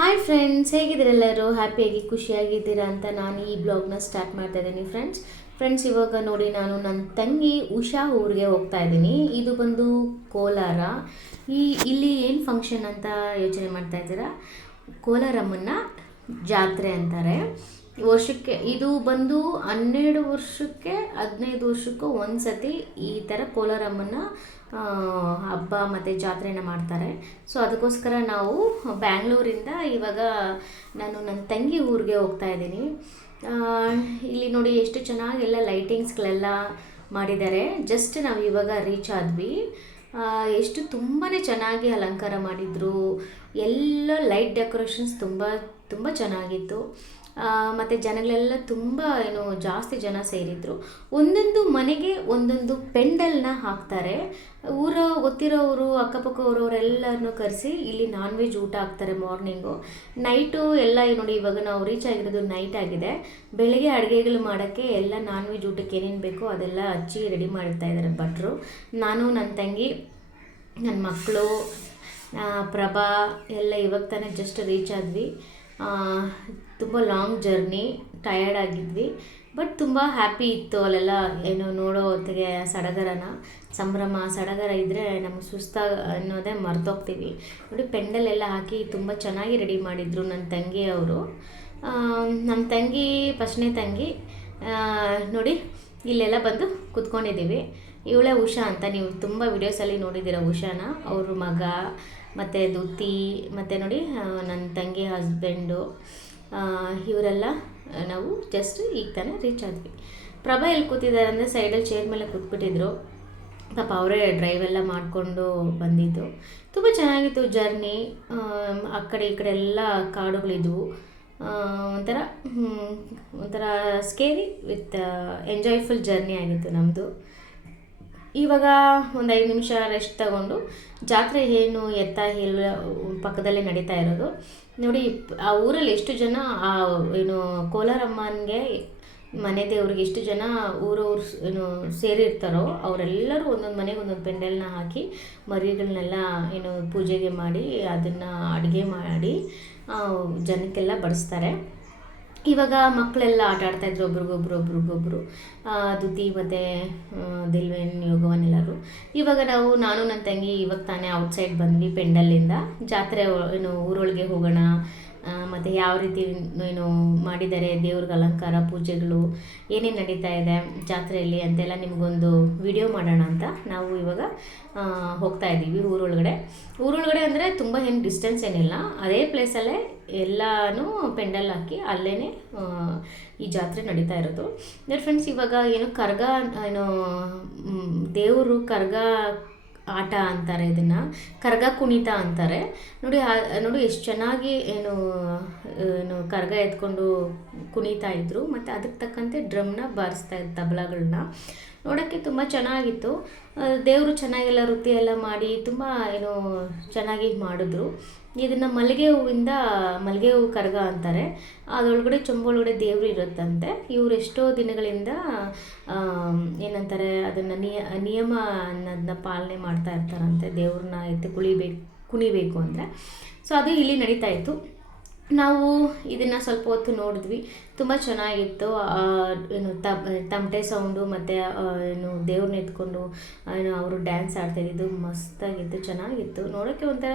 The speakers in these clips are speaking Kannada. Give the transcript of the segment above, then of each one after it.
Hi friends, ಹೇಗಿದ್ದೀರೆಲ್ಲರೂ? ಹ್ಯಾಪಿಯಾಗಿ ಖುಷಿಯಾಗಿದ್ದೀರಾ ಅಂತ ನಾನು ಈ ಬ್ಲಾಗ್ನ ಸ್ಟಾರ್ಟ್ ಮಾಡ್ತಾ ಇದ್ದೀನಿ. ಫ್ರೆಂಡ್ಸ್ ಇವಾಗ ನೋಡಿ, ನಾನು ನನ್ನ ತಂಗಿ ಉಷಾ ಊರಿಗೆ ಹೋಗ್ತಾ ಇದ್ದೀನಿ. ಇದು ಬಂದು ಕೋಲಾರ. ಇಲ್ಲಿ ಏನು ಫಂಕ್ಷನ್ ಅಂತ ಯೋಚನೆ ಮಾಡ್ತಾ ಇದ್ದೀರಾ? ಕೋಲಾರಮ್ಮನ ಜಾತ್ರೆ ಅಂತಾರೆ. ವರ್ಷಕ್ಕೆ ಇದು ಬಂದು 12 ವರ್ಷಕ್ಕೆ 15 ವರ್ಷಕ್ಕೂ ಒಂದು ಸತಿ ಈ ಥರ ಕೋಲಾರಮ್ಮನ ಹಬ್ಬ ಮತ್ತು ಜಾತ್ರೆನ ಮಾಡ್ತಾರೆ. ಸೊ ಅದಕ್ಕೋಸ್ಕರ ನಾವು ಬ್ಯಾಂಗ್ಳೂರಿಂದ ಇವಾಗ ನಾನು ನನ್ನ ತಂಗಿ ಊರಿಗೆ ಹೋಗ್ತಾ ಇದ್ದೀನಿ. ಇಲ್ಲಿ ನೋಡಿ ಎಷ್ಟು ಚೆನ್ನಾಗಿ ಎಲ್ಲ ಲೈಟಿಂಗ್ಸ್ಗಳೆಲ್ಲ ಮಾಡಿದ್ದಾರೆ. ಜಸ್ಟ್ ನಾವು ಇವಾಗ ರೀಚ್ ಆದ್ವಿ. ಎಷ್ಟು ತುಂಬಾ ಚೆನ್ನಾಗಿ ಅಲಂಕಾರ ಮಾಡಿದರು. ಎಲ್ಲ ಲೈಟ್ ಡೆಕೋರೇಷನ್ಸ್ ತುಂಬ ತುಂಬ ಚೆನ್ನಾಗಿತ್ತು. ಮತ್ತು ಜನಗಳೆಲ್ಲ ತುಂಬ ಜಾಸ್ತಿ ಜನ ಸೇರಿದ್ರು. ಒಂದೊಂದು ಮನೆಗೆ ಒಂದೊಂದು ಪೆಂಡಲ್ನ ಹಾಕ್ತಾರೆ. ಗೊತ್ತಿರೋರು ಅಕ್ಕಪಕ್ಕವರವರೆಲ್ಲರನ್ನೂ ಕರೆಸಿ ಇಲ್ಲಿ ನಾನ್ ವೆಜ್ ಊಟ ಹಾಕ್ತಾರೆ ಮಾರ್ನಿಂಗು. ನೈಟು ಎಲ್ಲ ನೋಡಿ, ಇವಾಗ ನಾವು ರೀಚ್ ಆಗಿರೋದು ನೈಟ್ ಆಗಿದೆ. ಬೆಳಗ್ಗೆ ಅಡುಗೆಗಳು ಮಾಡೋಕ್ಕೆ ಎಲ್ಲ ನಾನ್ ವೆಜ್ ಊಟಕ್ಕೆ ಏನೇನು ಬೇಕೋ ಅದೆಲ್ಲ ಹಚ್ಚಿ ರೆಡಿ ಮಾಡ್ತಾ ಇದ್ದಾರೆ ಭಟ್ರು. ನಾನು, ನನ್ನ ತಂಗಿ, ನನ್ನ ಮಕ್ಕಳು, ಪ್ರಭಾ ಎಲ್ಲ ಇವಾಗ ತಾನೇ ಜಸ್ಟ್ ರೀಚ್ ಆದ್ವಿ. ತುಂಬ ಲಾಂಗ್ ಜರ್ನಿ, ಟಯರ್ಡ್ ಆಗಿದ್ವಿ, ಬಟ್ ತುಂಬ ಹ್ಯಾಪಿ ಇತ್ತು. ಅಲ್ಲೆಲ್ಲ ನೋಡೋ ಹೊತ್ತಿಗೆ ಸಂಭ್ರಮ ಸಡಗರ ಇದ್ದರೆ ನಮಗೆ ಅನ್ನೋದೇ ಮರ್ತೋಗ್ತೀವಿ. ನೋಡಿ, ಪೆಂಡಲ್ ಎಲ್ಲ ಹಾಕಿ ತುಂಬ ಚೆನ್ನಾಗಿ ರೆಡಿ ಮಾಡಿದರು ನನ್ನ ತಂಗಿಯವರು. ನಮ್ಮ ತಂಗಿ ಫಸ್ಟ್ನೇ ತಂಗಿ ನೋಡಿ, ಇಲ್ಲೆಲ್ಲ ಬಂದು ಕೂತ್ಕೊಂಡಿದ್ದೀವಿ. ಇವಳೇ ಉಷಾ ಅಂತ. ನೀವು ತುಂಬ ವಿಡಿಯೋಸಲ್ಲಿ ನೋಡಿದ್ದೀರ ಉಷಾನ. ಅವ್ರ ಮಗ ಮತ್ತು ದುತಿ ಮತ್ತು ನೋಡಿ ನನ್ನ ತಂಗಿ ಹಸ್ಬೆಂಡು, ಇವರೆಲ್ಲ ನಾವು ಜಸ್ಟ್ ಈಗ ತಾನೇ ರೀಚ್ ಆದ್ವಿ. ಪ್ರಭಾ ಎಲ್ಲಿ ಕೂತಿದ್ದಾರೆ ಅಂದರೆ ಸೈಡಲ್ಲಿ ಚೇರ್ ಮೇಲೆ ಕೂತ್ಬಿಟ್ಟಿದ್ರು. ಪಾಪ ಅವರೇ ಡ್ರೈವ್ ಎಲ್ಲ ಮಾಡಿಕೊಂಡು ಬಂದಿದ್ದು. ತುಂಬ ಚೆನ್ನಾಗಿತ್ತು ಜರ್ನಿ. ಆ ಕಡೆ ಈ ಕಡೆ ಎಲ್ಲ ಕಾಡುಗಳಿದ್ವು. ಒಂಥರ ಸ್ಕೇರಿ ವಿತ್ ಎಂಜಾಯ್ಫುಲ್ ಜರ್ನಿ ಆಗಿತ್ತು ನಮ್ಮದು. ಇವಾಗ ಒಂದು 5 ನಿಮಿಷ ರೆಸ್ಟ್ ತಗೊಂಡು ಜಾತ್ರೆ ಪಕ್ಕದಲ್ಲೇ ನಡೀತಾ ಇರೋದು ನೋಡಿ. ಆ ಊರಲ್ಲಿ ಎಷ್ಟು ಜನ ಕೋಲಾರಮ್ಮನಿಗೆ ಮನೆ ದೇವ್ರಿಗೆ ಎಷ್ಟು ಜನ ಸೇರಿರ್ತಾರೋ ಅವರೆಲ್ಲರೂ ಒಂದೊಂದು ಮನೆಗೆ ಒಂದೊಂದು ಪೆಂಡಲ್ನ ಹಾಕಿ ಮರಿಗಳನ್ನೆಲ್ಲ ಪೂಜೆಗೆ ಮಾಡಿ ಅದನ್ನು ಅಡುಗೆ ಮಾಡಿ ಜನಕ್ಕೆಲ್ಲ ಬಡಿಸ್ತಾರೆ. ಇವಾಗ ಮಕ್ಕಳೆಲ್ಲ ಆಟ ಆಡ್ತಾಯಿದ್ರು ಒಬ್ರಿಗೊಬ್ರು ದುತಿ ಮತ್ತು ದಿಲ್ವೇನ್, ಯೋಗವನ್ ಎಲ್ಲರೂ. ಇವಾಗ ನಾನು ನನ್ನ ತಂಗಿ ಇವಾಗ ತಾನೇ ಔಟ್ಸೈಡ್ ಬಂದ್ವಿ ಪೆಂಡಲ್ಲಿಂದ. ಜಾತ್ರೆ ಊರೊಳಗೆ ಹೋಗೋಣ, ಮತ್ತು ಯಾವ ರೀತಿ ಮಾಡಿದ್ದಾರೆ ದೇವ್ರಿಗೆ ಅಲಂಕಾರ, ಪೂಜೆಗಳು ಏನೇನು ನಡೀತಾ ಇದೆ ಜಾತ್ರೆಯಲ್ಲಿ ಅಂತೆಲ್ಲ ನಿಮಗೊಂದು ವಿಡಿಯೋ ಮಾಡೋಣ ಅಂತ ನಾವು ಇವಾಗ ಹೋಗ್ತಾ ಇದ್ದೀವಿ ಊರೊಳಗಡೆ ಅಂದರೆ ತುಂಬ ಏನು ಡಿಸ್ಟೆನ್ಸ್ ಏನಿಲ್ಲ. ಅದೇ ಪ್ಲೇಸಲ್ಲೇ ಎಲ್ಲನೂ ಪೆಂಡಲ್ ಹಾಕಿ ಅಲ್ಲೇ ಈ ಜಾತ್ರೆ ನಡೀತಾ ಇರೋದು. ಫ್ರೆಂಡ್ಸ್, ಇವಾಗ ಕರ್ಗ ದೇವರು ಕರ್ಗ ಆಟ ಅಂತಾರೆ, ಇದನ್ನು ಕರ್ಗ ಕುಣಿತ ಅಂತಾರೆ. ನೋಡಿ ಎಷ್ಟು ಚೆನ್ನಾಗಿ ಕರ್ಗ ಎತ್ಕೊಂಡು ಕುಣಿತಾ ಇದ್ರು. ಮತ್ತು ಅದಕ್ಕೆ ತಕ್ಕಂತೆ ಡ್ರಮ್ನ ಬಾರಿಸ್ತಾ ಇದ್ರು, ತಬಲಗಳನ್ನ. ನೋಡೋಕ್ಕೆ ತುಂಬ ಚೆನ್ನಾಗಿತ್ತು. ದೇವರು ಚೆನ್ನಾಗೆಲ್ಲ ವೃತ್ತಿ ಎಲ್ಲ ಮಾಡಿ ತುಂಬ ಚೆನ್ನಾಗಿ ಮಾಡಿದ್ರು. ಇದನ್ನು ಮಲ್ಲಿಗೆ ಹೂವು ಕರ್ಗ ಅಂತಾರೆ. ಅದರೊಳಗಡೆ ಚೊಂಬೊಳಗಡೆ ದೇವರು ಇರುತ್ತಂತೆ. ಇವರು ಎಷ್ಟೋ ದಿನಗಳಿಂದ ಏನಂತಾರೆ ಅದನ್ನು ನಿಯಮ ಅನ್ನೋದನ್ನ ಪಾಲನೆ ಮಾಡ್ತಾ ಇರ್ತಾರಂತೆ. ದೇವ್ರನ್ನ ಕುಣಿಬೇಕು ಅಂದರೆ. ಸೊ ಅದು ಇಲ್ಲಿ ನಡೀತಾ ಇತ್ತು. ನಾವು ಇದನ್ನು ಸ್ವಲ್ಪ ಹೊತ್ತು ನೋಡಿದ್ವಿ. ತುಂಬ ಚೆನ್ನಾಗಿತ್ತು. ತಮಟೆ ಸೌಂಡು ಮತ್ತು ದೇವ್ರನ್ನ ಎತ್ಕೊಂಡು ಅವರು ಡ್ಯಾನ್ಸ್ ಆಡ್ತಾಯಿದ್ದು ಮಸ್ತಾಗಿತ್ತು, ಚೆನ್ನಾಗಿತ್ತು. ನೋಡೋಕ್ಕೆ ಒಂಥರ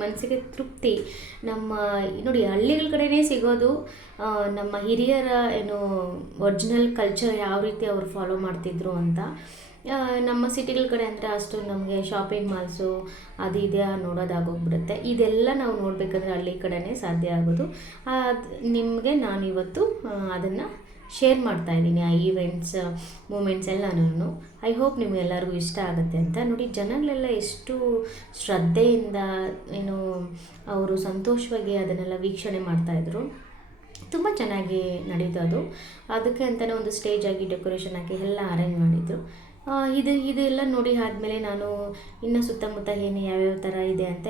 ಮನಸ್ಸಿಗೆ ತೃಪ್ತಿ. ನೋಡಿ, ಹಳ್ಳಿಗಳ ಕಡೆನೇ ಸಿಗೋದು ನಮ್ಮ ಹಿರಿಯರ ಒರಿಜಿನಲ್ ಕಲ್ಚರ್ ಯಾವ ರೀತಿ ಅವರು ಫಾಲೋ ಮಾಡ್ತಿದ್ರು ಅಂತ. ನಮ್ಮ ಸಿಟಿಗಳ ಕಡೆ ಅಂದರೆ ಅಷ್ಟು ನಮಗೆ ಶಾಪಿಂಗ್ ಮಾಲ್ಸು ಅದು ಇದೆ ನೋಡೋದಾಗೋಗ್ಬಿಡುತ್ತೆ. ಇದೆಲ್ಲ ನಾವು ನೋಡಬೇಕಂದ್ರೆ ಹಳ್ಳಿ ಕಡೆನೇ ಸಾಧ್ಯ ಆಗೋದು. ನಿಮಗೆ ನಾನಿವತ್ತು ಅದನ್ನು ಶೇರ್ ಮಾಡ್ತಾಯಿದ್ದೀನಿ, ಆ ಮೂಮೆಂಟ್ಸ್ ಎಲ್ಲನೂ. ಐ ಹೋಪ್ ನಿಮಗೆಲ್ಲರಿಗೂ ಇಷ್ಟ ಆಗುತ್ತೆ ಅಂತ. ನೋಡಿ, ಜನಗಳೆಲ್ಲ ಎಷ್ಟು ಶ್ರದ್ಧೆಯಿಂದ ಅವರು ಸಂತೋಷವಾಗಿ ಅದನ್ನೆಲ್ಲ ವೀಕ್ಷಣೆ ಮಾಡ್ತಾಯಿದ್ರು. ತುಂಬ ಚೆನ್ನಾಗಿ ನಡೀತದು. ಅದಕ್ಕೆ ಅಂತಲೇ ಒಂದು ಸ್ಟೇಜ್ ಆಗಿ ಡೆಕೋರೇಷನ್ ಹಾಕಿ ಎಲ್ಲ ಅರೇಂಜ್ ಮಾಡಿದರು. ಇದೆಲ್ಲ ನೋಡಿ ಆದಮೇಲೆ ನಾನು ಇನ್ನು ಸುತ್ತಮುತ್ತ ಯಾವ್ಯಾವ ಥರ ಇದೆ ಅಂತ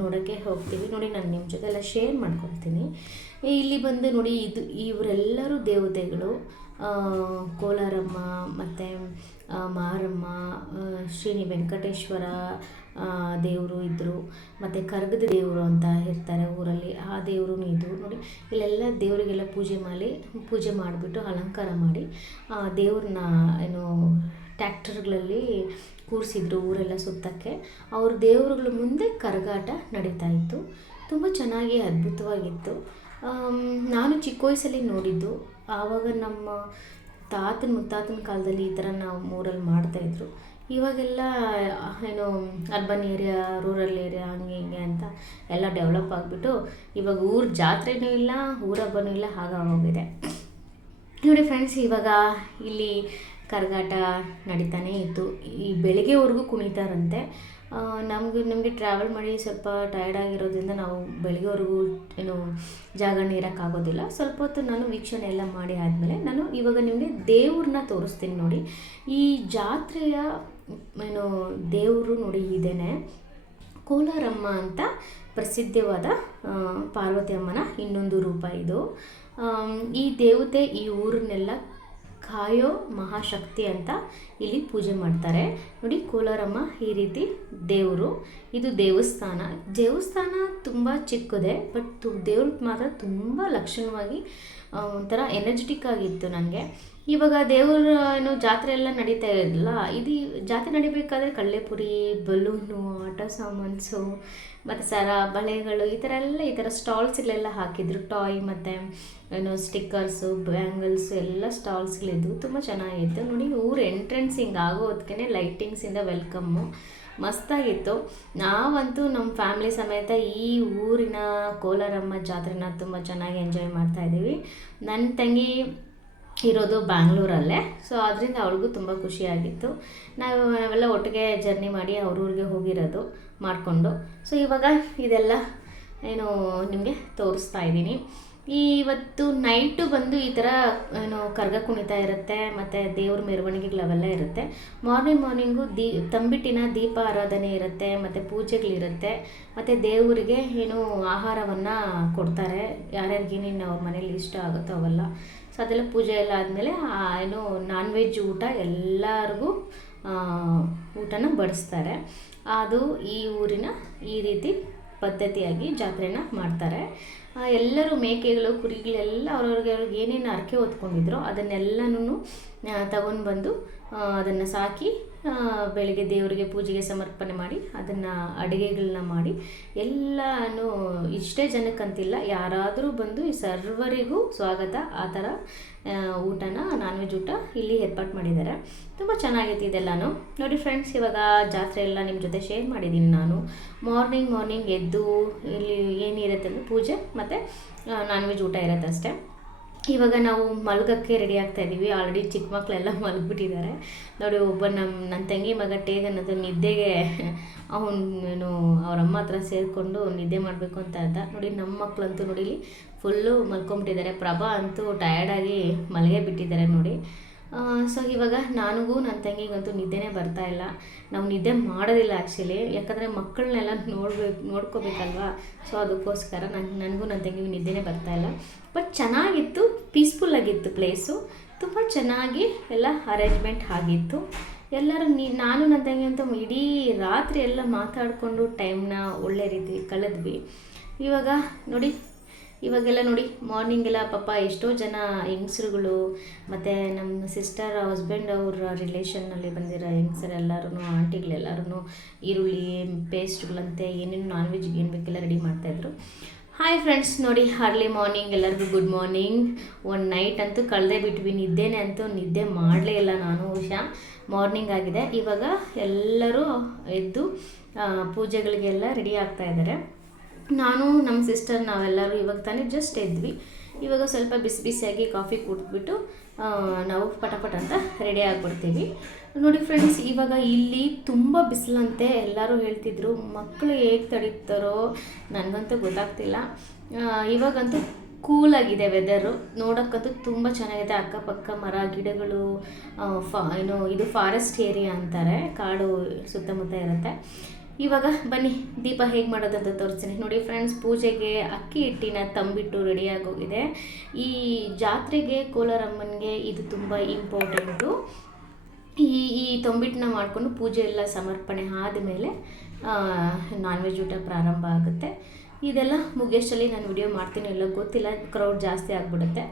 ನೋಡೋಕ್ಕೆ ಹೋಗ್ತೀವಿ. ನೋಡಿ, ನಾನು ನಿಮ್ಮ ಜೊತೆ ಎಲ್ಲ ಶೇರ್ ಮಾಡ್ಕೊಳ್ತೀನಿ. ಇಲ್ಲಿ ಬಂದು ನೋಡಿ, ಇವರೆಲ್ಲರೂ ದೇವತೆಗಳು. ಕೋಲಾರಮ್ಮ ಮತ್ತು ಮಾರಮ್ಮ, ಶ್ರೀ ವೆಂಕಟೇಶ್ವರ, ದೇವರು ಇದ್ದರು, ಮತ್ತು ಕರಗದ ದೇವರು ಅಂತ ಇರ್ತಾರೆ ಊರಲ್ಲಿ, ಆ ದೇವರು ಇದು ನೋಡಿ. ಇಲ್ಲೆಲ್ಲ ದೇವರಿಗೆಲ್ಲ ಪೂಜೆ ಮಾಡಿಬಿಟ್ಟು ಅಲಂಕಾರ ಮಾಡಿ ದೇವ್ರನ್ನ ಏನು ಟ್ಯಾಕ್ಟರ್ಗಳಲ್ಲಿ ಕೂರಿಸಿದ್ರು ಊರೆಲ್ಲ ಸುತ್ತಕ್ಕೆ. ಅವ್ರ ದೇವರುಗಳ ಮುಂದೆ ಕರಗಾಟ ನಡೀತಾ ಇತ್ತು. ತುಂಬ ಚೆನ್ನಾಗಿ ಅದ್ಭುತವಾಗಿತ್ತು. ನಾನು ಚಿಕ್ಕ ವಯಸ್ಸಲ್ಲಿ ನೋಡಿದ್ದು. ಆವಾಗ ನಮ್ಮ ಮುತ್ತಾತನ ಕಾಲದಲ್ಲಿ ಈ ಥರ ನಾವು ಊರಲ್ಲಿ ಮಾಡ್ತಾಯಿದ್ರು. ಇವಾಗೆಲ್ಲ ಏನು ಅರ್ಬನ್ ಏರಿಯಾ, ರೂರಲ್ ಏರಿಯಾ ಹಂಗೆ ಹಿಂಗೆ ಅಂತ ಎಲ್ಲ ಡೆವಲಪ್ ಆಗಿಬಿಟ್ಟು ಇವಾಗ ಊರ ಜಾತ್ರೆನೂ ಇಲ್ಲ, ಊರ ಹಬ್ಬನೂ ಇಲ್ಲ, ಹಾಗಾಗೋಗಿದೆ ನೋಡಿ ಫ್ರೆಂಡ್ಸ್. ಇವಾಗ ಇಲ್ಲಿ ಕರಗಾಟ ನಡೀತಾನೆ ಇತ್ತು. ಈ ಬೆಳಗ್ಗೆವರೆಗೂ ಕುಣಿತಾರಂತೆ. ನಮಗೆ ಟ್ರಾವೆಲ್ ಮಾಡಿ ಸ್ವಲ್ಪ ಟಯರ್ಡ್ ಆಗಿರೋದ್ರಿಂದ ನಾವು ಬೆಳಗ್ಗೆವರೆಗೂ ಏನು ಜಾಗರಣೆ ಇರೋಕ್ಕಾಗೋದಿಲ್ಲ. ಸ್ವಲ್ಪ ಹೊತ್ತು ನಾನು ವೀಕ್ಷಣೆ ಎಲ್ಲ ಮಾಡಿ ಆದಮೇಲೆ ನಾನು ಇವಾಗ ನಿಮಗೆ ದೇವ್ರನ್ನ ತೋರಿಸ್ತೀನಿ ನೋಡಿ. ಈ ಜಾತ್ರೆಯ ಏನು ದೇವರು ನೋಡಿ ಇದೇನೆ, ಕೋಲಾರಮ್ಮ ಅಂತ ಪ್ರಸಿದ್ಧವಾದ ಪಾರ್ವತಿ ಅಮ್ಮನ ಇನ್ನೊಂದು ರೂಪ ಇದು. ಈ ದೇವತೆ ಈ ಊರನ್ನೆಲ್ಲ ಕಾಯೋ ಮಹಾಶಕ್ತಿ ಅಂತ ಇಲ್ಲಿ ಪೂಜೆ ಮಾಡ್ತಾರೆ ನೋಡಿ. ಕೋಲಾರಮ್ಮ ಈ ರೀತಿ ದೇವರು. ಇದು ದೇವಸ್ಥಾನ ತುಂಬ ಚಿಕ್ಕದೆ, ಬಟ್ ದೇವ್ರಿಗೆ ಮಾತ್ರ ತುಂಬ ಲಕ್ಷಣವಾಗಿ ಒಂಥರ ಎನರ್ಜೆಟಿಕ್ ಆಗಿತ್ತು ನನಗೆ. ಇವಾಗ ದೇವರು ಏನು ಜಾತ್ರೆ ಎಲ್ಲ ನಡೀತಾ ಇರಲಿಲ್ಲ. ಇದು ಜಾತ್ರೆ ನಡಿಬೇಕಾದ್ರೆ ಕಳ್ಳೆಪುರಿ, ಬಲೂನು, ಆಟ ಸಾಮಾನ್ಸು ಮತ್ತು ಸರ, ಬಳೆಗಳು ಈ ಥರ ಸ್ಟಾಲ್ಸ್ಗಳೆಲ್ಲ ಹಾಕಿದ್ರು. ಟಾಯ್ ಮತ್ತು ಏನು ಸ್ಟಿಕ್ಕರ್ಸು, ಬ್ಯಾಂಗಲ್ಸು ಎಲ್ಲ ಸ್ಟಾಲ್ಸ್ಗಳಿದ್ವು. ತುಂಬ ಚೆನ್ನಾಗಿತ್ತು ನೋಡಿ. ಊರು ಎಂಟ್ರೆನ್ಸ್ ಹಿಂಗೆ ಆಗೋದಕ್ಕೆ ಲೈಟಿಂಗ್ಸಿಂದ ವೆಲ್ಕಮ್ಮು ಮಸ್ತಾಗಿತ್ತು. ನಾವಂತೂ ನಮ್ಮ ಫ್ಯಾಮ್ಲಿ ಸಮೇತ ಈ ಊರಿನ ಕೋಲಾರಮ್ಮ ಜಾತ್ರೆನ ತುಂಬ ಚೆನ್ನಾಗಿ ಎಂಜಾಯ್ ಮಾಡ್ತಾಯಿದ್ದೀವಿ. ನನ್ನ ತಂಗಿ ಇರೋದು ಬ್ಯಾಂಗ್ಳೂರಲ್ಲೇ, ಸೊ ಅದರಿಂದ ಅವಳಿಗೂ ತುಂಬ ಖುಷಿಯಾಗಿತ್ತು. ನಾವೆಲ್ಲ ಒಟ್ಟಿಗೆ ಜರ್ನಿ ಮಾಡಿ ಅವ್ರೂರಿಗೆ ಹೋಗಿರೋದು ಮಾಡಿಕೊಂಡು. ಸೊ ಇವಾಗ ಇದೆಲ್ಲ ಏನು ನಿಮಗೆ ತೋರಿಸ್ತಾ ಇದ್ದೀನಿ. ಇವತ್ತು ನೈಟು ಬಂದು ಈ ಥರ ಏನು ಕರಗ ಕುಣಿತ ಇರುತ್ತೆ, ಮತ್ತು ದೇವ್ರ ಮೆರವಣಿಗೆಗಳು ಇರುತ್ತೆ. ಮಾರ್ನಿಂಗು ತಂಬಿಟ್ಟಿನ ದೀಪ ಆರಾಧನೆ ಇರುತ್ತೆ, ಮತ್ತು ಪೂಜೆಗಳಿರುತ್ತೆ, ಮತ್ತು ದೇವರಿಗೆ ಏನು ಆಹಾರವನ್ನು ಕೊಡ್ತಾರೆ. ಯಾರ್ಯಾರಿಗೇನೇನು ಅವ್ರ ಮನೇಲಿ ಇಷ್ಟ ಆಗುತ್ತೋ ಅವೆಲ್ಲ. ಸೊ ಅದೆಲ್ಲ ಪೂಜೆ ಎಲ್ಲ ಆದಮೇಲೆ ಏನು ನಾನ್ ವೆಜ್ ಊಟ ಎಲ್ಲರಿಗೂ ಊಟನ ಬಡಿಸ್ತಾರೆ. ಅದು ಈ ಊರಿನ ಈ ರೀತಿ ಪದ್ಧತಿಯಾಗಿ ಜಾತ್ರೆನ ಮಾಡ್ತಾರೆ. ಎಲ್ಲರೂ ಮೇಕೆಗಳು, ಕುರಿಗಳೆಲ್ಲ ಅವ್ರಿಗೆ ಏನೇನು ಹರಕೆ ಹೊತ್ಕೊಂಡಿದ್ರೋ ಅದನ್ನೆಲ್ಲನೂ ತಗೊಂಡು ಬಂದು ಅದನ್ನು ಸಾಕಿ ಬೆಳಿಗ್ಗೆ ದೇವರಿಗೆ ಪೂಜೆಗೆ ಸಮರ್ಪಣೆ ಮಾಡಿ ಅದನ್ನು ಅಡುಗೆಗಳನ್ನ ಮಾಡಿ ಎಲ್ಲನೂ ಇಷ್ಟೇ ಜನಕ್ಕಂತಿಲ್ಲ, ಯಾರಾದರೂ ಬಂದು ಈ ಸರ್ವರಿಗೂ ಸ್ವಾಗತ ಆ ಥರ ಊಟನ ನಾನ್ ವೆಜ್ ಊಟ ಇಲ್ಲಿ ಏರ್ಪಾటు ಮಾಡಿದ್ದಾರೆ. ತುಂಬ ಚೆನ್ನಾಗೈತಿ ಇದೆಲ್ಲನೂ ನೋಡಿ ಫ್ರೆಂಡ್ಸ್. ಇವಾಗ ಜಾತ್ರೆ ಎಲ್ಲ ನಿಮ್ಮ ಜೊತೆ ಶೇರ್ ಮಾಡಿದ್ದೀನಿ ನಾನು. ಮಾರ್ನಿಂಗ್ ಎದ್ದು ಇಲ್ಲಿ ಏನಿರುತ್ತೆ ಅಂದರೆ ಪೂಜೆ ಮತ್ತು ನಾನ್ ವೆಜ್ ಊಟ ಇರುತ್ತೆ ಅಷ್ಟೇ. ಇವಾಗ ನಾವು ಮಲ್ಗೋಕ್ಕೆ ರೆಡಿ ಆಗ್ತಾಯಿದ್ದೀವಿ. ಆಲ್ರೆಡಿ ಚಿಕ್ಕ ಮಕ್ಕಳೆಲ್ಲ ಮಲಗಿಬಿಟ್ಟಿದ್ದಾರೆ ನೋಡಿ. ನನ್ನ ತಂಗಿ ಮಗ ಟೇಗ್ ಅನ್ನೋದು ನಿದ್ದೆಗೆ ಅವನು ಅವರಮ್ಮ ಹತ್ರ ಸೇರಿಕೊಂಡು ನಿದ್ದೆ ಮಾಡಬೇಕು ಅಂತ ಇದ್ದ ನೋಡಿ. ನಮ್ಮ ಮಕ್ಕಳಂತೂ ನೋಡಿ ಫುಲ್ಲು ಮಲ್ಕೊಂಬಿಟ್ಟಿದ್ದಾರೆ. ಪ್ರಭಾ ಅಂತೂ ಟಯರ್ಡಾಗಿ ಮಲಗೇ ಬಿಟ್ಟಿದ್ದಾರೆ ನೋಡಿ. ಸೊ ಇವಾಗ ನನಗೂ ನನ್ನ ತಂಗಿಗಂತೂ ನಿದ್ದೆನೇ ಬರ್ತಾಯಿಲ್ಲ. ನಾವು ನಿದ್ದೆ ಮಾಡೋದಿಲ್ಲ ಆ್ಯಕ್ಚುಲಿ, ಯಾಕಂದರೆ ಮಕ್ಕಳನ್ನೆಲ್ಲ ನೋಡ್ಕೋಬೇಕಲ್ವ. ಸೊ ಅದಕ್ಕೋಸ್ಕರ ನನಗೂ ನನ್ನ ತಂಗಿಗೂ ನಿದ್ದೆನೇ ಬರ್ತಾಯಿಲ್ಲ. ಬಟ್ ಚೆನ್ನಾಗಿತ್ತು, ಪೀಸ್ಫುಲ್ಲಾಗಿತ್ತು ಪ್ಲೇಸು. ತುಂಬ ಚೆನ್ನಾಗಿ ಎಲ್ಲ ಅರೇಂಜ್ಮೆಂಟ್ ಆಗಿತ್ತು. ಎಲ್ಲರೂ ನಾನು ನನ್ನ ತಂಗಿ ಅಂತೂ ಇಡೀ ರಾತ್ರಿ ಎಲ್ಲ ಮಾತಾಡಿಕೊಂಡು ಟೈಮ್ನ ಒಳ್ಳೆ ರೀತಿ ಕಳೆದ್ವಿ. ಇವಾಗೆಲ್ಲ ನೋಡಿ ಮಾರ್ನಿಂಗೆಲ್ಲ ಪಾಪ ಎಷ್ಟೋ ಜನ ಹೆಂಗಸ್ರುಗಳು ಮತ್ತು ನಮ್ಮ ಸಿಸ್ಟರ್ ಹಸ್ಬೆಂಡ್ ಅವ್ರ ರಿಲೇಷನ್ನಲ್ಲಿ ಬಂದಿರೋ ಹೆಂಗಸರೆಲ್ಲರೂ, ಆಂಟಿಗಳೆಲ್ಲರೂ ಈರುಳ್ಳಿ ಪೇಸ್ಟ್ಗಳಂತೆ ಏನೇನು ನಾನ್ ವೆಜ್ಗೆ ಏನು ಬೇಕೆಲ್ಲ ರೆಡಿ ಮಾಡ್ತಾಯಿದ್ರು. ಹಾಯ್ ಫ್ರೆಂಡ್ಸ್, ನೋಡಿ ಅರ್ಲಿ ಮಾರ್ನಿಂಗ್ ಎಲ್ಲರಿಗೂ ಗುಡ್ ಮಾರ್ನಿಂಗ್. ಒಂದು ನೈಟ್ ಅಂತೂ ಕಳೆದೇ ಬಿಟ್ವಿ, ನಿದ್ದೆ ಮಾಡಲೇ ಇಲ್ಲ ನಾನು. ಮಾರ್ನಿಂಗ್ ಆಗಿದೆ. ಇವಾಗ ಎಲ್ಲರೂ ಎದ್ದು ಪೂಜೆಗಳಿಗೆಲ್ಲ ರೆಡಿ ಆಗ್ತಾಯಿದ್ದಾರೆ. ನಾನು ನಮ್ಮ ಸಿಸ್ಟರ್ ನಾವೆಲ್ಲರೂ ಇವಾಗ ತಾನೇ ಜಸ್ಟ್ ಎದ್ವಿ. ಇವಾಗ ಸ್ವಲ್ಪ ಬಿಸಿಯಾಗಿ ಕಾಫಿ ಕುಡಿದ್ಬಿಟ್ಟು ನಾವು ಪಟಪಟ ಅಂತ ರೆಡಿ ಆಗಿಬಿಡ್ತೀವಿ ನೋಡಿ ಫ್ರೆಂಡ್ಸ್. ಇವಾಗ ಇಲ್ಲಿ ತುಂಬ ಬಿಸಿಲಂತೆ ಎಲ್ಲರೂ ಹೇಳ್ತಿದ್ರು. ಮಕ್ಕಳು ಹೇಗೆ ತಡೀತಾರೋ ನನಗಂತೂ ಗೊತ್ತಾಗ್ತಿಲ್ಲ. ಇವಾಗಂತೂ ಕೂಲಾಗಿದೆ ವೆದರು, ನೋಡೋಕ್ಕಂತೂ ತುಂಬ ಚೆನ್ನಾಗಿದೆ. ಅಕ್ಕಪಕ್ಕ ಮರ ಗಿಡಗಳು, ಇದು ಫಾರೆಸ್ಟ್ ಏರಿಯಾ ಅಂತಾರೆ, ಕಾಡು ಸುತ್ತಮುತ್ತ ಇರುತ್ತೆ. ಇವಾಗ ಬನ್ನಿ ದೀಪ ಹೇಗೆ ಮಾಡೋದಂತ ತೋರಿಸ್ತೀನಿ ನೋಡಿ ಫ್ರೆಂಡ್ಸ್. ಪೂಜೆಗೆ ಅಕ್ಕಿ ಹಿಟ್ಟಿನ ತಂಬಿಟ್ಟು ರೆಡಿಯಾಗೋಗಿದೆ. ಈ ಜಾತ್ರೆಗೆ ಕೋಲಾರಮ್ಮನಿಗೆ ಇದು ತುಂಬ ಇಂಪಾರ್ಟೆಂಟು. ಈ ತಂಬಿಟ್ಟನ್ನ ಮಾಡಿಕೊಂಡು ಪೂಜೆ ಎಲ್ಲ ಸಮರ್ಪಣೆ ಆದಮೇಲೆ ನಾನ್ ವೆಜ್ ಊಟ ಪ್ರಾರಂಭ ಆಗುತ್ತೆ. ಇದೆಲ್ಲ ಮುಗಿಯೋಷ್ಟರಲ್ಲಿ ನಾನು ವಿಡಿಯೋ ಮಾಡ್ತೀನಿ ಎಲ್ಲ ಗೊತ್ತಿಲ್ಲ, ಕ್ರೌಡ್ ಜಾಸ್ತಿ ಆಗಿಬಿಡುತ್ತೆ.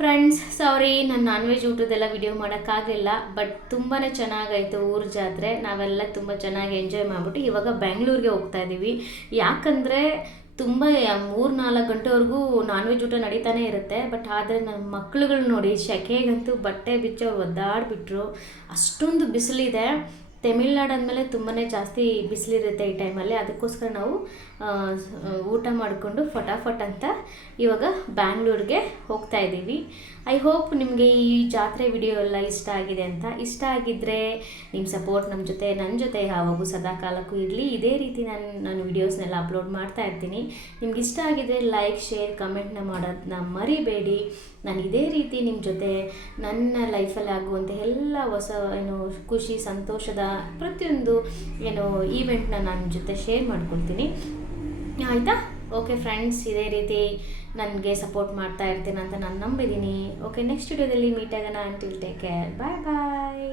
ಫ್ರೆಂಡ್ಸ್ ಸಾರಿ, ನಾನು ನಾನ್ ವೆಜ್ ಊಟದೆಲ್ಲ ವಿಡಿಯೋ ಮಾಡೋಕ್ಕಾಗಲಿಲ್ಲ. ಬಟ್ ತುಂಬಾ ಚೆನ್ನಾಗಾಯಿತು ಊರ ಜಾತ್ರೆ. ನಾವೆಲ್ಲ ತುಂಬ ಚೆನ್ನಾಗಿ ಎಂಜಾಯ್ ಮಾಡಿಬಿಟ್ಟು ಇವಾಗ ಬೆಂಗಳೂರಿಗೆ ಹೋಗ್ತಾ ಇದ್ದೀವಿ. ಯಾಕಂದರೆ ತುಂಬ 3-4 ಗಂಟೆವರೆಗೂ ನಾನ್ ವೆಜ್ ಊಟ ನಡೀತಾನೆ ಇರುತ್ತೆ. ಬಟ್ ಆದರೆ ನನ್ನ ಮಕ್ಳುಗಳು ನೋಡಿ ಸೆಕೆಗಂತೂ ಬಟ್ಟೆ ಬಿಚ್ಚಿ ಅವ್ರು ಒದ್ದಾಡಿಬಿಟ್ರು. ಅಷ್ಟೊಂದು ಬಿಸಿಲಿದೆ. ತಮಿಳ್ನಾಡು ಅಂದಮೇಲೆ ತುಂಬಾ ಜಾಸ್ತಿ ಬಿಸಿಲಿರುತ್ತೆ ಈ ಟೈಮಲ್ಲಿ. ಅದಕ್ಕೋಸ್ಕರ ನಾವು ಊಟ ಮಾಡಿಕೊಂಡು ಫಟಾಫಟ್ ಅಂತ ಇವಾಗ ಬ್ಯಾಂಗ್ಳೂರಿಗೆ ಹೋಗ್ತಾ ಇದ್ದೀವಿ. ಐ ಹೋಪ್ ನಿಮಗೆ ಈ ಜಾತ್ರೆ ವಿಡಿಯೋ ಎಲ್ಲ ಇಷ್ಟ ಆಗಿದೆ ಅಂತ. ಇಷ್ಟ ಆಗಿದ್ದರೆ ನಿಮ್ಮ ಸಪೋರ್ಟ್ ನನ್ನ ಜೊತೆ ಯಾವಾಗೂ ಸದಾ ಕಾಲಕ್ಕೂ ಇರಲಿ. ಇದೇ ರೀತಿ ನಾನು ವಿಡಿಯೋಸ್ನೆಲ್ಲ ಅಪ್ಲೋಡ್ ಮಾಡ್ತಾ ಇರ್ತೀನಿ. ನಿಮ್ಗೆ ಇಷ್ಟ ಆಗಿದ್ದರೆ ಲೈಕ್, ಶೇರ್, ಕಮೆಂಟ್ನ ಮಾಡೋದನ್ನ ಮರಿಬೇಡಿ. ನಾನು ಇದೇ ರೀತಿ ನಿಮ್ಮ ಜೊತೆ ನನ್ನ ಲೈಫಲ್ಲಿ ಆಗುವಂಥ ಎಲ್ಲ ಹೊಸ ಖುಷಿ ಸಂತೋಷದ ಪ್ರತಿಯೊಂದು ಈವೆಂಟ್ನ ನನ್ನ ಜೊತೆ ಶೇರ್ ಮಾಡ್ಕೊಳ್ತೀನಿ. ಆಯಿತಾ? ಓಕೆ ಫ್ರೆಂಡ್ಸ್, ಇದೇ ರೀತಿ ನನಗೆ ಸಪೋರ್ಟ್ ಮಾಡ್ತಾ ಇರ್ತೀನಿ ಅಂತ ನಾನು ನಂಬಿದ್ದೀನಿ. ಓಕೆ, ನೆಕ್ಸ್ಟ್ ವಿಡಿಯೋದಲ್ಲಿ ಮೀಟ್ ಆಗೋಣ. ಅಂಟಿಲ್ ಟೇಕ್ ಕೇರ್, ಬಾಯ್ ಬಾಯ್.